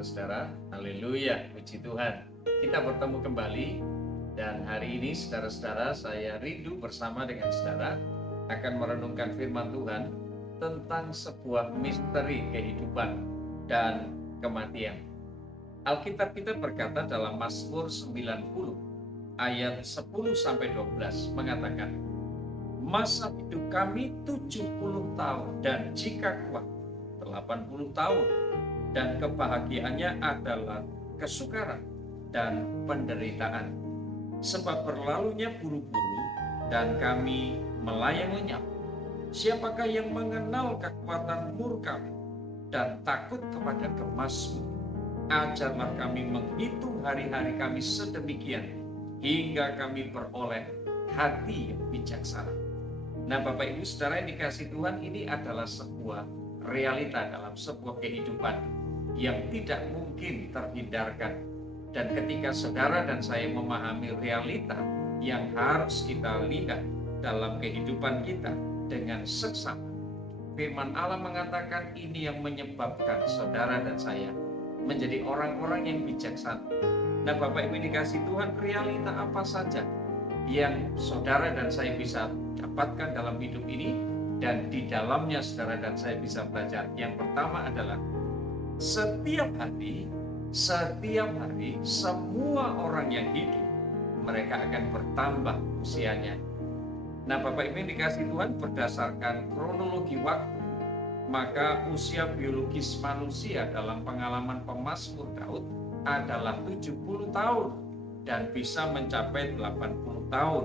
saudara-saudara. Haleluya, puji Tuhan. Kita bertemu kembali dan hari ini saudara-saudara saya rindu bersama dengan saudara akan merenungkan firman Tuhan tentang sebuah misteri kehidupan dan kematian. Alkitab kita berkata dalam Mazmur 90 ayat 10-12 mengatakan, masa hidup kami 70 tahun dan jika kuat 80 tahun, dan kebahagiaannya adalah kesukaran dan penderitaan. Sebab berlalunya buru-buru dan kami melayang lenyap. Siapakah yang mengenal kekuatan murka-Mu dan takut kepada kemas-Mu? Ajarlah kami menghitung hari-hari kami sedemikian hingga kami beroleh hati yang bijaksana. Nah, Bapak Ibu Saudara yang dikasihi Tuhan, ini adalah sebuah realita dalam sebuah kehidupan yang tidak mungkin terhindarkan. Dan ketika saudara dan saya memahami realita yang harus kita lihat dalam kehidupan kita dengan seksama, firman Allah mengatakan ini yang menyebabkan saudara dan saya menjadi orang-orang yang bijaksana. Nah, Bapak Ibu dikasih Tuhan, realita apa saja yang saudara dan saya bisa dapatkan dalam hidup ini dan di dalamnya saudara dan saya bisa belajar. Yang pertama adalah setiap hari semua orang yang hidup mereka akan bertambah usianya. Nah, Bapak Ibu yang dikasih Tuhan, berdasarkan kronologi waktu, maka usia biologis manusia dalam pengalaman pemazmur Daud adalah 70 tahun dan bisa mencapai 80 tahun.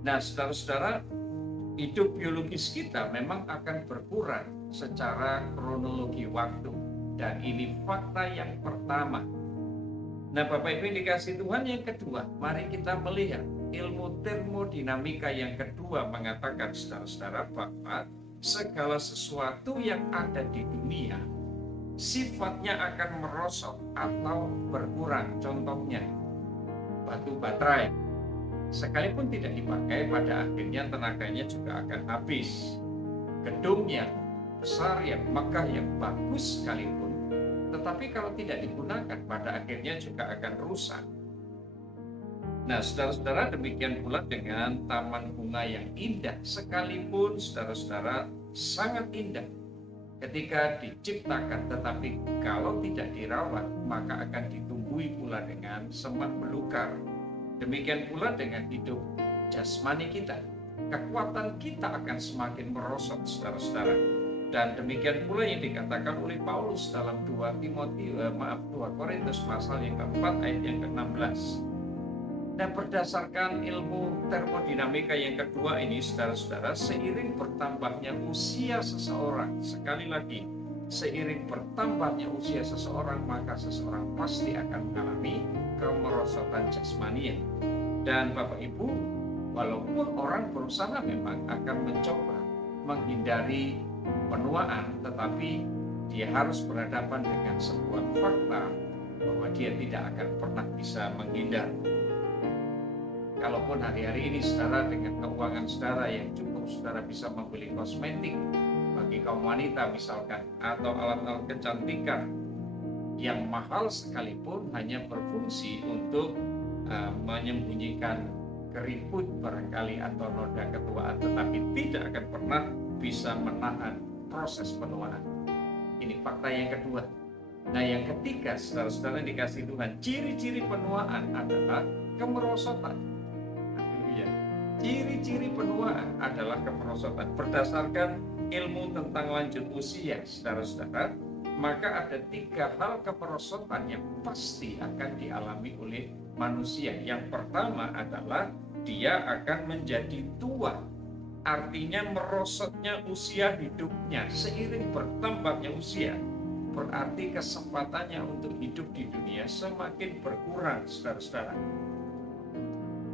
Nah, saudara-saudara, hidup biologis kita memang akan berkurang secara kronologi waktu. Dan ini fakta yang pertama. Nah, Bapak Ibu yang dikasih Tuhan, yang kedua, mari kita melihat ilmu termodinamika yang kedua mengatakan saudara-saudara bahwa segala sesuatu yang ada di dunia sifatnya akan merosot atau berkurang. Contohnya, batu baterai sekalipun tidak dipakai, pada akhirnya tenaganya juga akan habis. Gedung yang besar, yang megah, yang bagus sekalipun, tetapi kalau tidak digunakan pada akhirnya juga akan rusak. Nah, saudara-saudara, demikian pula dengan taman bunga yang indah, sekalipun saudara-saudara sangat indah ketika diciptakan, tetapi kalau tidak dirawat maka akan ditumbuhi pula dengan semak belukar. Demikian pula dengan hidup jasmani kita, kekuatan kita akan semakin merosot, saudara-saudara. Dan demikian pula yang dikatakan oleh Paulus dalam 2 Korintus pasal yang keempat ayat yang ke-16. Dan berdasarkan ilmu termodinamika yang kedua ini, saudara-saudara, seiring bertambahnya usia seseorang, sekali lagi, seiring bertambahnya usia seseorang, maka seseorang pasti akan mengalami kemerosotan jasmania. Dan Bapak Ibu, walaupun orang berusaha memang akan mencoba menghindari penuaan, tetapi dia harus berhadapan dengan sebuah fakta bahwa dia tidak akan pernah bisa menghindar. Kalaupun hari-hari ini saudara dengan keuangan saudara yang cukup, saudara bisa membeli kosmetik bagi kaum wanita misalkan, atau alat-alat kecantikan yang mahal sekalipun hanya berfungsi untuk menyembunyikan keriput barangkali atau noda ketuaan, tetapi tidak akan pernah bisa menahan proses penuaan. Ini fakta yang kedua. Nah, yang ketiga, saudara-saudara dikasih Tuhan, ciri-ciri penuaan adalah kemerosotan. Haleluya. Ciri-ciri penuaan adalah kemerosotan. Berdasarkan ilmu tentang lanjut usia, saudara-saudara, maka ada 3 hal kemerosotan yang pasti akan dialami oleh manusia. Yang pertama adalah dia akan menjadi tua. Artinya merosotnya usia hidupnya. Seiring bertambahnya usia, berarti kesempatannya untuk hidup di dunia semakin berkurang, saudara-saudara.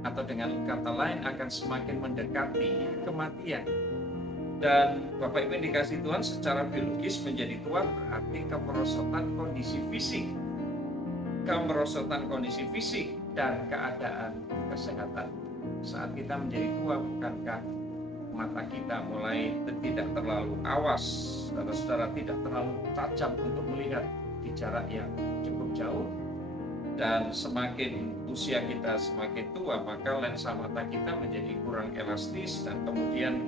Atau dengan kata lain akan semakin mendekati kematian. Dan Bapak Ibu yang dikasih Tuhan, secara biologis menjadi tua berarti kemerosotan kondisi fisik. Kemerosotan kondisi fisik dan keadaan kesehatan. Saat kita menjadi tua, bukankah mata kita mulai tidak terlalu awas, saudara-saudara, tidak terlalu tajam untuk melihat, di jarak yang cukup jauh, dan semakin usia kita semakin tua, maka lensa mata kita menjadi kurang elastis, dan kemudian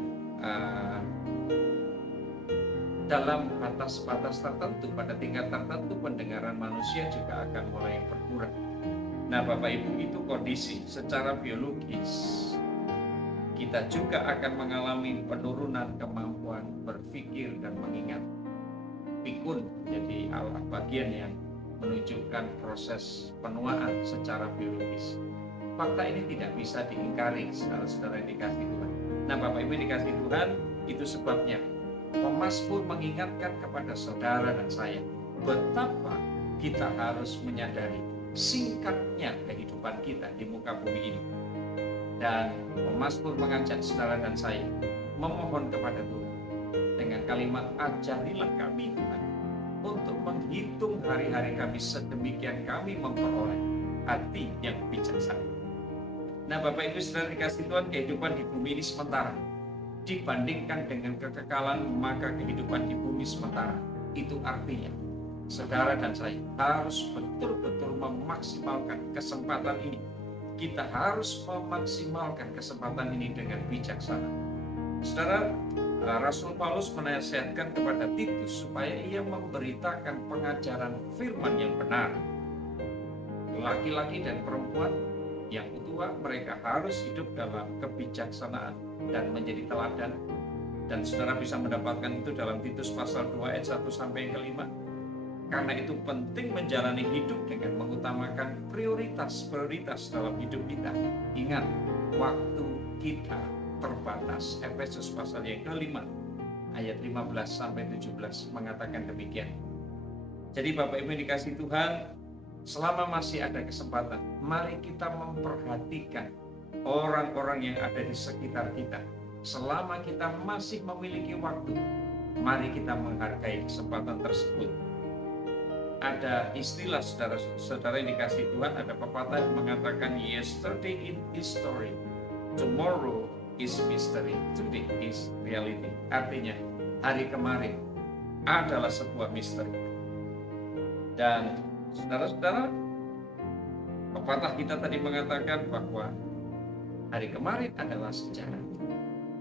dalam batas-batas tertentu, pada tingkat tertentu, pendengaran manusia juga akan mulai berkurang. Nah, Bapak Ibu, itu kondisi secara biologis. Kita juga akan mengalami penurunan kemampuan berpikir dan mengingat. Pikun jadi bagian yang menunjukkan proses penuaan secara biologis. Fakta ini tidak bisa diingkari, saudara-saudara yang dikasihi Tuhan. Nah, Bapak Ibu dikasihi Tuhan, itu sebabnya pemazmur mengingatkan kepada saudara dan saya betapa kita harus menyadari singkatnya kehidupan kita di muka bumi ini. Dan pemazmur mengajak saudara dan saya memohon kepada Tuhan dengan kalimat, ajarilah kami Tuhan untuk menghitung hari-hari kami sedemikian kami memperoleh hati yang bijaksana. Nah, Bapak Ibu saudara dikasihi Tuhan, kehidupan di bumi ini sementara. Dibandingkan dengan kekekalan, maka kehidupan di bumi sementara. Itu artinya saudara dan saya harus betul-betul memaksimalkan kesempatan ini. Kita harus memaksimalkan kesempatan ini dengan bijaksana. Saudara, Rasul Paulus menasihatkan kepada Titus supaya ia memberitakan pengajaran firman yang benar. Laki-laki dan perempuan yang tua, mereka harus hidup dalam kebijaksanaan dan menjadi teladan. Dan saudara bisa mendapatkan itu dalam Titus pasal 2 ayat 1 sampai yang kelima. Karena itu penting menjalani hidup dengan mengutamakan prioritas-prioritas dalam hidup kita. Ingat, waktu kita terbatas. Efesus pasal yang kelima ayat 15 sampai 17 mengatakan demikian. Jadi Bapak Ibu dikasihi Tuhan, selama masih ada kesempatan, mari kita memperhatikan orang-orang yang ada di sekitar kita. Selama kita masih memiliki waktu, mari kita menghargai kesempatan tersebut. Ada istilah saudara-saudara yang dikasihi Tuhan, ada pepatah yang mengatakan yesterday is history, tomorrow is mystery, today is reality. Artinya hari kemarin adalah sebuah misteri. Dan saudara-saudara, pepatah kita tadi mengatakan bahwa hari kemarin adalah sejarah,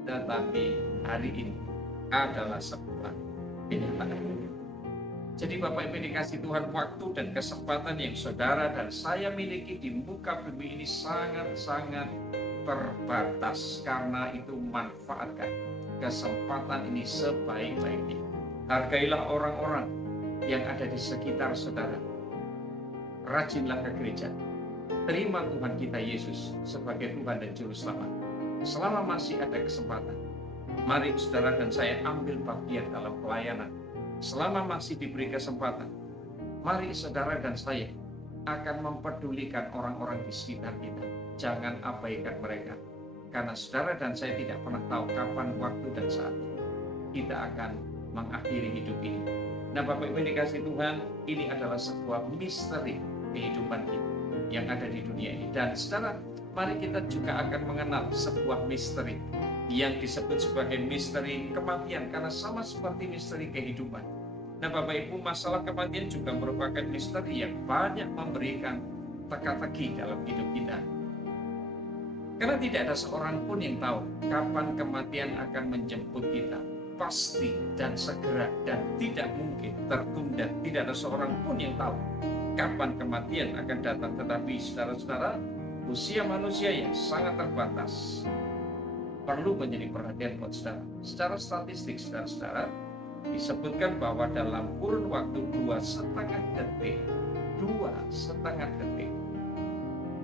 tetapi hari ini adalah sebuah kenyataan. Jadi Bapak Ibu dikasihi Tuhan, waktu dan kesempatan yang saudara dan saya miliki di muka bumi ini sangat-sangat terbatas. Karena itu manfaatkan kesempatan ini sebaik-baiknya. Hargailah orang-orang yang ada di sekitar saudara. Rajinlah ke gereja. Terima Tuhan kita Yesus sebagai Tuhan dan Juru Selamat. Selama masih ada kesempatan, mari saudara dan saya ambil bagian dalam pelayanan. Selama masih diberi kesempatan, mari saudara dan saya akan mempedulikan orang-orang di sekitar kita. Jangan abaikan mereka, karena saudara dan saya tidak pernah tahu kapan waktu dan saat kita akan mengakhiri hidup ini. Nah, Bapak Ibu dikasihi Tuhan, ini adalah sebuah misteri kehidupan kita yang ada di dunia ini. Dan saudara, mari kita juga akan mengenal sebuah misteri yang disebut sebagai misteri kematian, karena sama seperti misteri kehidupan. Nah, Bapak Ibu, masalah kematian juga merupakan misteri yang banyak memberikan teka-teki dalam hidup kita. Karena tidak ada seorang pun yang tahu kapan kematian akan menjemput kita. Pasti dan segera dan tidak mungkin tertunda. Tidak ada seorang pun yang tahu kapan kematian akan datang. Tetapi saudara-saudara, usia manusia yang sangat terbatas perlu menjadi perhatian buat saudara. Secara statistik, saudara-saudara, disebutkan bahwa dalam kurun waktu 2,5 detik,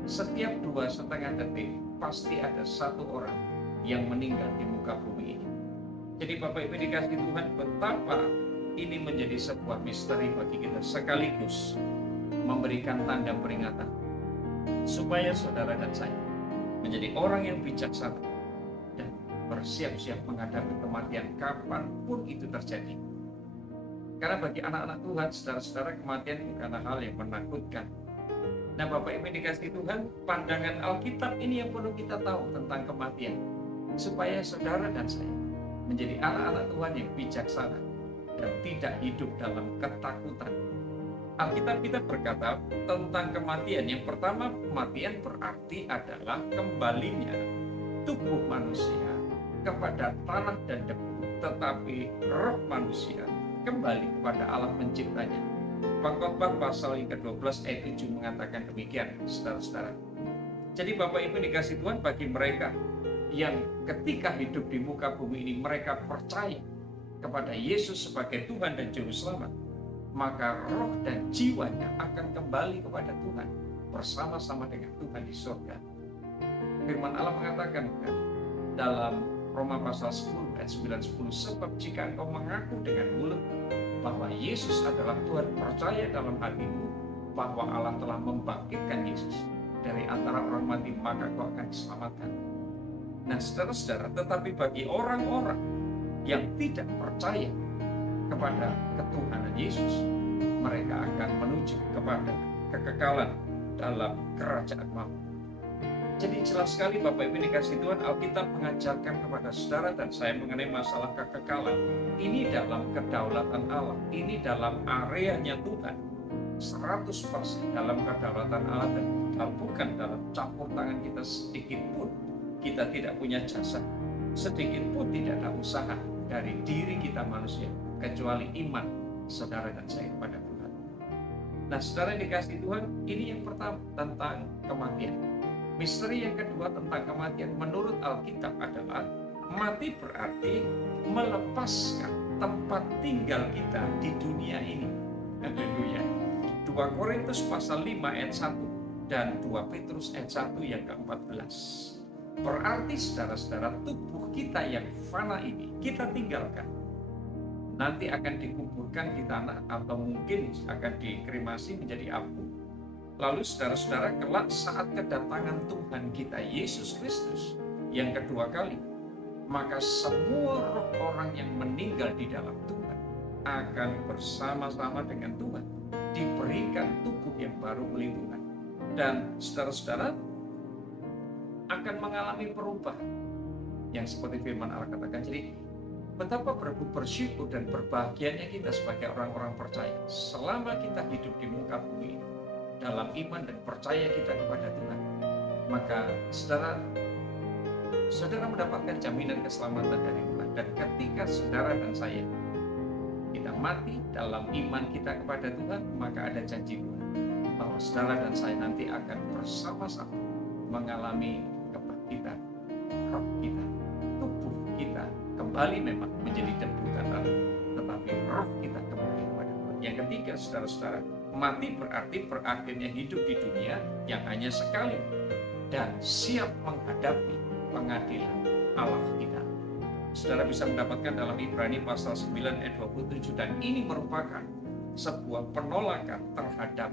setiap 2,5 detik pasti ada satu orang yang meninggal di muka bumi ini. Jadi Bapak Ibu dikasihi Tuhan, betapa ini menjadi sebuah misteri bagi kita, sekaligus memberikan tanda peringatan supaya saudara dan saya menjadi orang yang bijaksana dan bersiap-siap menghadapi kematian kapanpun itu terjadi. Karena bagi anak-anak Tuhan, saudara-saudara, kematian bukanlah hal yang menakutkan. Nah, Bapak Ibu dikasihi Tuhan, pandangan Alkitab ini yang perlu kita tahu tentang kematian, supaya saudara dan saya menjadi anak-anak Tuhan yang bijaksana dan tidak hidup dalam ketakutan. Alkitab kita berkata tentang kematian. Yang pertama, kematian berarti adalah kembalinya tubuh manusia kepada tanah dan debu, tetapi roh manusia kembali kepada Allah penciptanya. Pengkhotbah pasal yang ke-12 ayat 7 mengatakan demikian, saudara-saudara. Jadi Bapak Ibu dikasih Tuhan, bagi mereka yang ketika hidup di muka bumi ini mereka percaya kepada Yesus sebagai Tuhan dan Juru Selamat, maka roh dan jiwanya akan kembali kepada Tuhan bersama-sama dengan Tuhan di surga. Firman Allah mengatakan dalam Roma pasal 10 ayat 9-10, sebab jika engkau mengaku dengan mulut bahwa Yesus adalah Tuhan, percaya dalam hatimu bahwa Allah telah membangkitkan Yesus dari antara orang mati, maka kau akan diselamatkan. Nah, saudara-saudara, tetapi bagi orang-orang yang tidak percaya kepada ketuhanan Yesus, mereka akan menuju kepada kekekalan dalam kerajaan maut. Jadi jelas sekali Bapak Ibu dikasih Tuhan, Alkitab mengajarkan kepada saudara dan saya mengenai masalah kekekalan. Ini dalam kedaulatan Allah, ini dalam areanya Tuhan, 100% dalam kedaulatan Allah, dan bukan dalam campur tangan kita sedikit pun. Kita tidak punya jasa, sedikit pun tidak ada usaha dari diri kita manusia, kecuali iman saudara dan saya kepada Tuhan. Nah, saudara yang dikasih Tuhan, ini yang pertama tentang kematian. Misteri yang kedua tentang kematian menurut Alkitab adalah mati berarti melepaskan tempat tinggal kita di dunia ini. Haleluya. 2 Korintus pasal 5 ayat 1 dan 2 Petrus ayat 1 yang ke-14. Berarti saudara-saudara, tubuh kita yang fana ini kita tinggalkan. Nanti akan dikuburkan di tanah atau mungkin akan dikremasi menjadi abu. Lalu saudara-saudara, kelak saat kedatangan Tuhan kita Yesus Kristus yang kedua kali, maka semua roh orang yang meninggal di dalam Tuhan akan bersama-sama dengan Tuhan, diberikan tubuh yang baru pelindungan. Dan saudara-saudara akan mengalami perubahan yang seperti firman Allah katakan. Jadi betapa bersyukur dan berbahagianya kita sebagai orang-orang percaya selama kita hidup di muka bumi ini dalam iman dan percaya kita kepada Tuhan. Maka saudara mendapatkan jaminan keselamatan dari Tuhan. Dan ketika saudara dan saya kita mati dalam iman kita kepada Tuhan, maka ada janji Tuhan bahwa saudara dan saya nanti akan bersama-sama mengalami kebangkitan roh kita, tubuh kita kembali memang menjadi debu dan lalu, tetapi roh kita kembali kepada Tuhan. Yang ketiga, saudara-saudara, mati berarti berakhirnya hidup di dunia yang hanya sekali dan siap menghadapi pengadilan Allah kita. Saudara bisa mendapatkan dalam Ibrani pasal 9 ayat 27, dan ini merupakan sebuah penolakan terhadap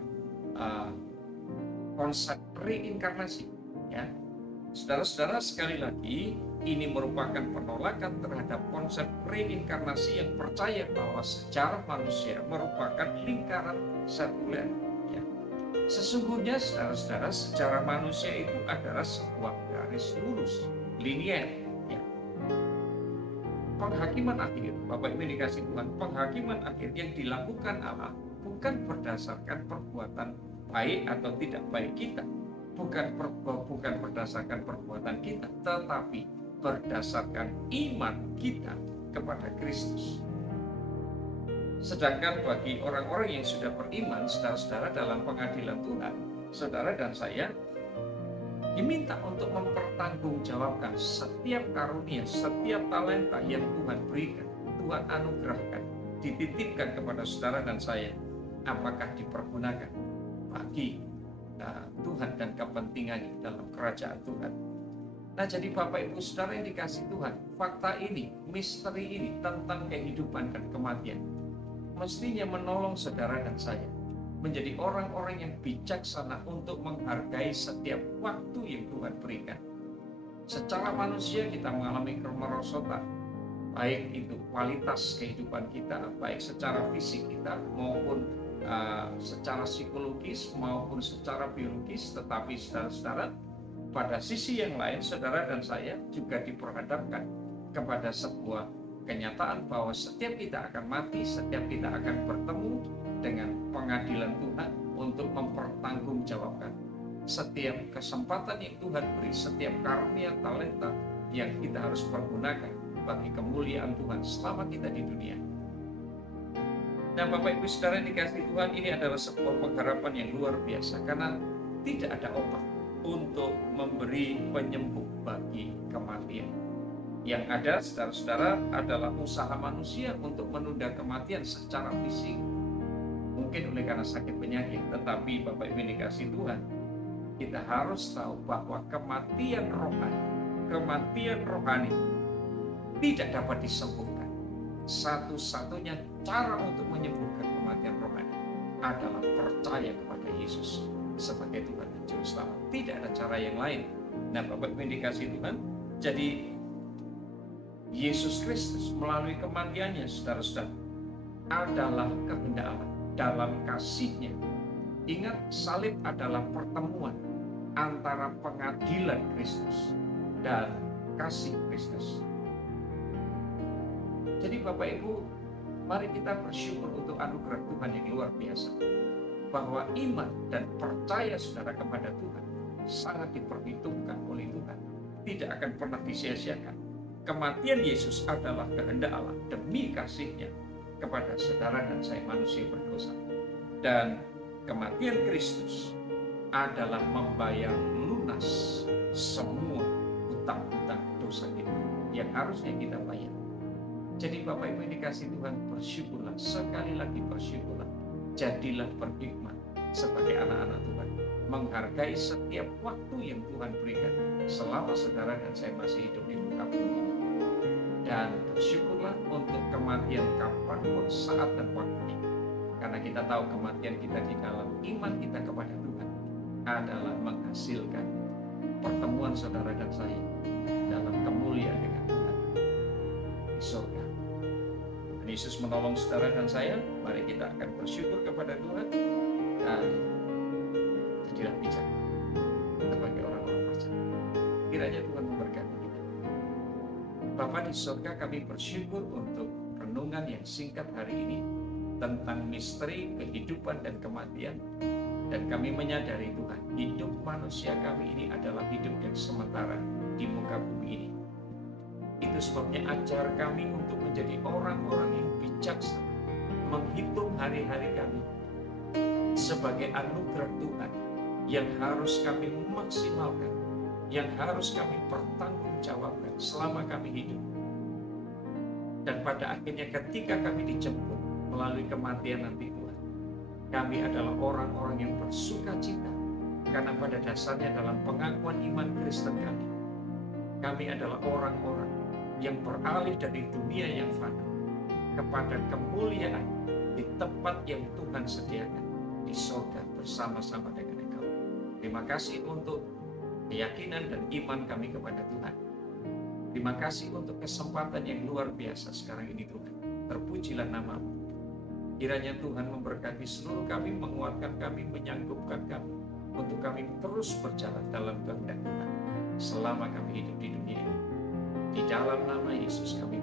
konsep reinkarnasi. Ya, saudara-saudara, sekali lagi ini merupakan penolakan terhadap konsep reinkarnasi yang percaya bahwa sejarah manusia merupakan lingkaran sirkuler. Ya. Sesungguhnya saudara-saudara, sejarah manusia itu adalah sebuah garis lurus, linier. Ya. Penghakiman akhir, Bapak Ibu dikasih Tuhan, penghakiman akhir yang dilakukan Allah bukan berdasarkan perbuatan baik atau tidak baik kita, bukan berdasarkan perbuatan kita, tetapi berdasarkan iman kita kepada Kristus. Sedangkan bagi orang-orang yang sudah beriman, saudara-saudara, dalam pengadilan Tuhan, saudara dan saya diminta untuk mempertanggungjawabkan setiap karunia, setiap talenta yang Tuhan berikan, Tuhan anugerahkan, dititipkan kepada saudara dan saya, apakah dipergunakan bagi Tuhan dan kepentingannya dalam kerajaan Tuhan. Nah, jadi Bapak Ibu Saudara yang dikasih Tuhan, fakta ini, misteri ini tentang kehidupan dan kematian mestinya menolong saudara dan saya menjadi orang-orang yang bijaksana untuk menghargai setiap waktu yang Tuhan berikan. Secara manusia kita mengalami kemerosotan, baik itu kualitas kehidupan kita, baik secara fisik kita maupun secara psikologis maupun secara biologis. Tetapi saudara-saudara, pada sisi yang lain saudara dan saya juga diperhadapkan kepada sebuah kenyataan bahwa setiap kita akan mati, setiap kita akan bertemu dengan pengadilan Tuhan untuk mempertanggungjawabkan setiap kesempatan yang Tuhan beri, setiap karunia talenta yang kita harus pergunakan bagi kemuliaan Tuhan selama kita di dunia. Nah, Bapak Ibu Saudara yang dikasihi Tuhan, ini adalah sebuah pengharapan yang luar biasa karena tidak ada obat untuk memberi penyembuh bagi kematian. Yang ada, saudara-saudara, adalah usaha manusia untuk menunda kematian secara fisik. Mungkin oleh karena sakit penyakit, tetapi Bapak Ibu dikasihi Tuhan, kita harus tahu bahwa kematian rohani tidak dapat disembuhkan. Satu-satunya cara untuk menyembuhkan kematian rohani adalah percaya kepada Yesus sebagai Tuhan dan Juru Selamat. Tidak ada cara yang lain. Nah, Bapak Ibu dikasihi Tuhan, jadi Yesus Kristus melalui kematiannya, saudara-saudara, adalah kehendak Allah dalam kasih-Nya. Ingat, salib adalah pertemuan antara pengadilan Kristus dan kasih Kristus. Jadi Bapak Ibu, mari kita bersyukur untuk anugerah Tuhan yang luar biasa, bahwa iman dan percaya saudara kepada Tuhan sangat diperhitungkan oleh Tuhan, tidak akan pernah disia-siakan. Kematian Yesus adalah kehendak Allah demi kasih-Nya kepada saudara dan saya manusia berdosa. Dan kematian Kristus adalah membayar lunas semua hutang-hutang dosa kita yang harusnya kita bayar. Jadi Bapak Ibu yang dikasihi Tuhan, bersyukurlah, sekali lagi bersyukurlah. Jadilah berhikmat sebagai anak-anak Tuhan, menghargai setiap waktu yang Tuhan berikan selama saudara dan saya masih hidup di muka bumi ini. Dan bersyukurlah untuk kematian kapanpun, saat dan waktunya. Karena kita tahu kematian kita di dalam iman kita kepada Tuhan adalah menghasilkan pertemuan saudara dan saya dalam kemuliaan dengan Tuhan di surga. Dan Yesus menolong saudara dan saya. Mari kita akan bersyukur kepada Tuhan dan jadilah bijak sebagai orang-orang percaya. Kiranya Tuhan memberkati kita. Bapa di surga, kami bersyukur untuk renungan yang singkat hari ini tentang misteri kehidupan dan kematian. Dan kami menyadari Tuhan, hidup manusia kami ini adalah hidup yang sementara di muka bumi ini. Itu sebabnya ajar kami untuk menjadi orang-orang yang bijaksana, menghitung hari-hari kami sebagai anugerah Tuhan yang harus kami maksimalkan, yang harus kami pertanggungjawabkan selama kami hidup. Dan pada akhirnya ketika kami dijemput melalui kematian nanti Tuhan, kami adalah orang-orang yang bersuka cita, karena pada dasarnya dalam pengakuan iman Kristen kami adalah orang-orang yang beralih dari dunia yang fana kepada kemuliaan di tempat yang Tuhan sediakan di surga bersama-sama dengan Engkau. Terima kasih untuk keyakinan dan iman kami kepada Tuhan. Terima kasih untuk kesempatan yang luar biasa sekarang ini Tuhan. Terpujilah nama-Mu. Kiranya Tuhan memberkati seluruh kami, menguatkan kami, menyanggupkan kami untuk kami terus berjalan dalam kehendak Tuhan selama kami hidup di dunia ini. Di dalam nama Yesus kami